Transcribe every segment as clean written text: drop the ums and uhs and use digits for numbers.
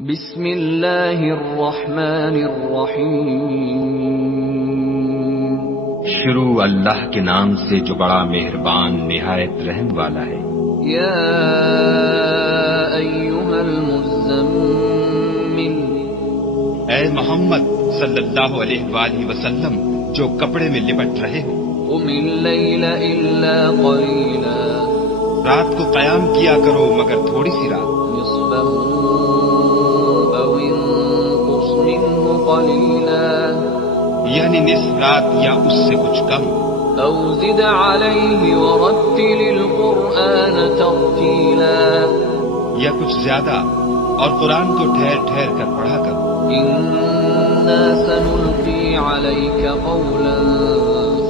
بسم اللہ الرحمن الرحیم۔ شروع اللہ کے نام سے جو بڑا مہربان نہایت رحم والا ہے۔ یا ایھا المزمل، اے محمد صلی اللہ علیہ وآلہ وسلم جو کپڑے میں لپٹ رہے ہو، قم اللیل الا قلیلا، رات کو قیام کیا کرو مگر تھوڑی سی رات، نصفہ او انقص منہ قلیلا، یعنی نصف رات یا اس سے کچھ کم، او زد علیہ ورتل القرآن ترتیلا، یا کچھ زیادہ اور قرآن کو ٹھہر ٹھہر کر پڑھا کرو۔ انا سنلقی علیک قولا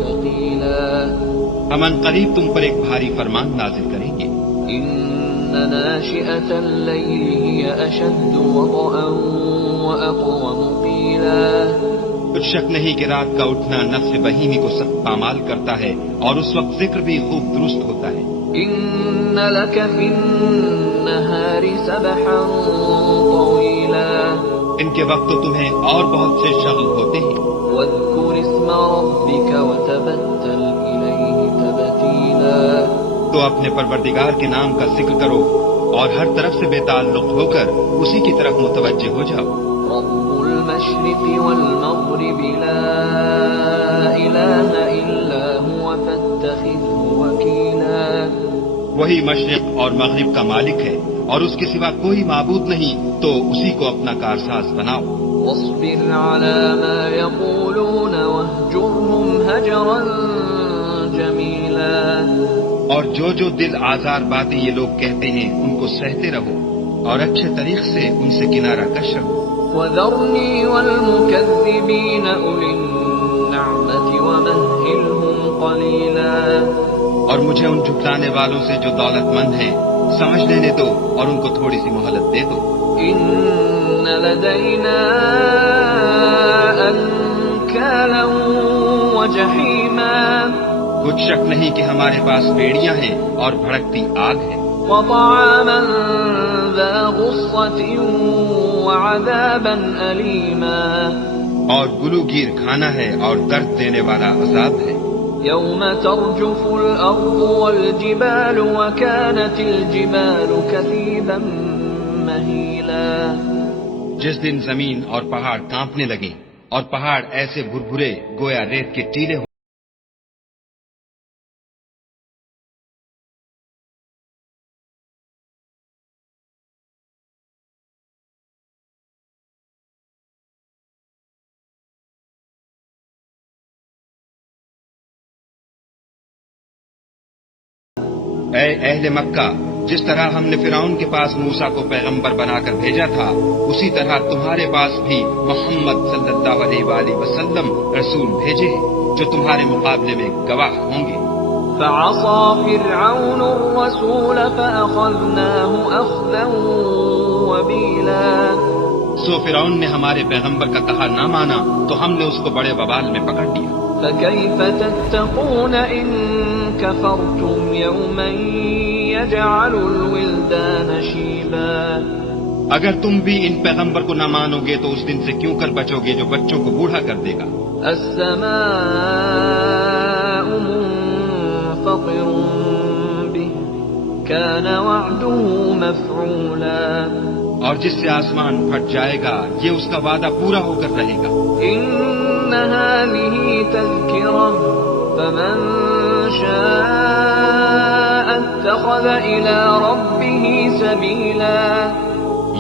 ثقیلا، ہم ان قریب تم پر ایک بھاری فرمان نازل کریں گے۔ ان ناشئة اللیل ہی اشد وطئا واقوم قیلا، کچھ شک نہیں کہ رات کا اٹھنا نفس بہیمی کو سخت پامال کرتا ہے اور اس وقت ذکر بھی خوب درست ہوتا ہے۔ ان لک فی النہار سبحا طویلا، ان کے وقت تو تمہیں اور بہت سے شغل ہوتے ہیں، واذکر اسم ربک وتبتل الیہ تبتیلا، تو اپنے پروردگار کے نام کا ذکر کرو اور ہر طرف سے بے تعلق ہو کر اسی کی طرف متوجہ ہو جاؤ۔ رب المشرق والمغرب لا الہ الا هو فاتخذه وکیلا، وہی مشرق اور مغرب کا مالک ہے اور اس کے سوا کوئی معبود نہیں، تو اسی کو اپنا کارساز بناؤ۔ واصبر على ما يقولون واهجرهم هجرا جمیلا، اور جو دل آزار باتیں یہ لوگ کہتے ہیں ان کو سہتے رہو اور اچھے طریق سے ان سے کنارہ کش رہو۔ وذرنی والمکذبین اولی النعمة ومہلهم قلیلا، اور مجھے ان جھٹلانے والوں سے جو دولت مند ہیں سمجھ لینے دو اور ان کو تھوڑی سی مہلت دے دو۔ ان لدینا انکالا وجحیما، کچھ شک نہیں کہ ہمارے پاس بیڑیاں ہیں اور بھڑکتی آگ ہے، وطعاما ذا غصة وعذابا أليما، اور گلوگیر کھانا ہے اور درد دینے والا عذاب ہے۔ يوم ترجف الأرض والجبال وكانت الجبال كثيبا مهيلا، جس دن زمین اور پہاڑ کانپنے لگیں اور پہاڑ ایسے بھربھرے گویا ریت کے ٹیلے ہو۔ اے اہل مکہ، جس طرح ہم نے فرعون کے پاس موسیٰ کو پیغمبر بنا کر بھیجا تھا، اسی طرح تمہارے پاس بھی محمد صلی اللہ علیہ وآلہ وسلم رسول بھیجے ہیں جو تمہارے مقابلے میں گواہ ہوں گے۔ فعصى فرعون الرسول فأخذناه أخذا وبيلا، سو فرعون نے ہمارے پیغمبر کا کہا نہ مانا تو ہم نے اس کو بڑے وبال میں پکڑ لیا۔ فكيف تتقون إن كفرتم يوما يجعل الولدان شيبا، اگر تم بھی ان پیغمبر کو نہ مانو گے تو اس دن سے کیوں کر بچو گے جو بچوں کو بوڑھا کر دے گا۔ السماء منفطر به كان وعده مفعولا، اور جس سے آسمان پھٹ جائے گا یہ اس کا وعدہ پورا ہو کر رہے گا۔ إن هذه تذكرة فمن شاء اتخذ إلى ربه سبيلا،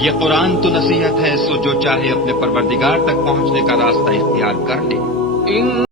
یہ قرآن تو نصیحت ہے، سو جو چاہے اپنے پروردگار تک پہنچنے کا راستہ اختیار کر لے۔ إن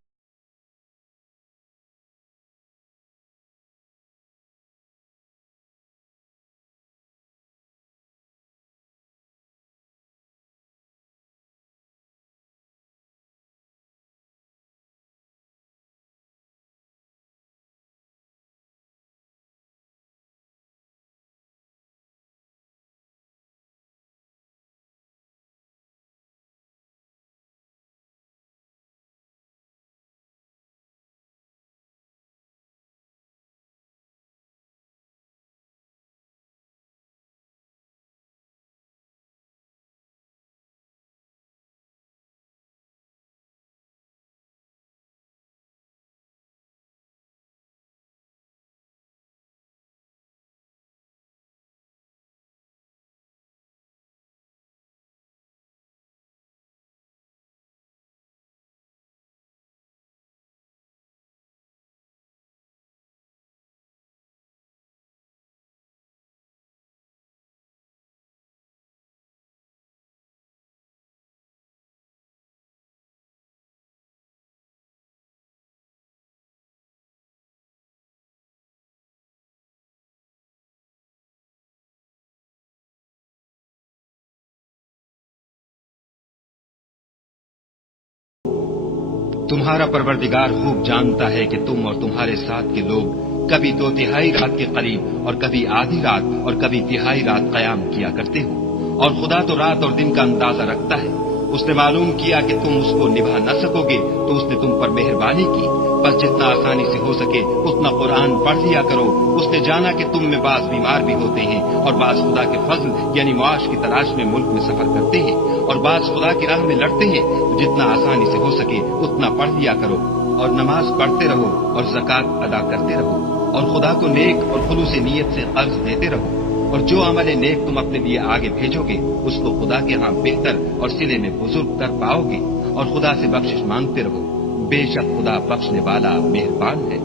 تمہارا پروردگار خوب جانتا ہے کہ تم اور تمہارے ساتھ کے لوگ کبھی 2/3 رات کے قریب اور کبھی آدھی رات اور کبھی تہائی رات قیام کیا کرتے ہو، اور خدا تو رات اور دن کا اندازہ رکھتا ہے۔ اس نے معلوم کیا کہ تم اس کو نبھا نہ سکو گے تو اس نے تم پر مہربانی کی، بس جتنا آسانی سے ہو سکے اتنا قرآن پڑھ لیا کرو۔ اس نے جانا کہ تم میں بعض بیمار بھی ہوتے ہیں اور بعض خدا کے فضل یعنی معاش کی تلاش میں ملک میں سفر کرتے ہیں، اور بعض خدا کی راہ میں لڑتے ہیں، تو جتنا آسانی سے ہو سکے اتنا پڑھ لیا کرو، اور نماز پڑھتے رہو اور زکوٰۃ ادا کرتے رہو، اور خدا کو نیک اور خلوص نیت سے قرض دیتے رہو، اور جو عمل نیک تم اپنے لیے آگے بھیجو گے اس کو خدا کے ہاں بہتر اور سلے میں بزرگ کر پاؤ گے، اور خدا سے بخشش مانگتے رہو، بے شک خدا بخشنے والا مہربان ہے۔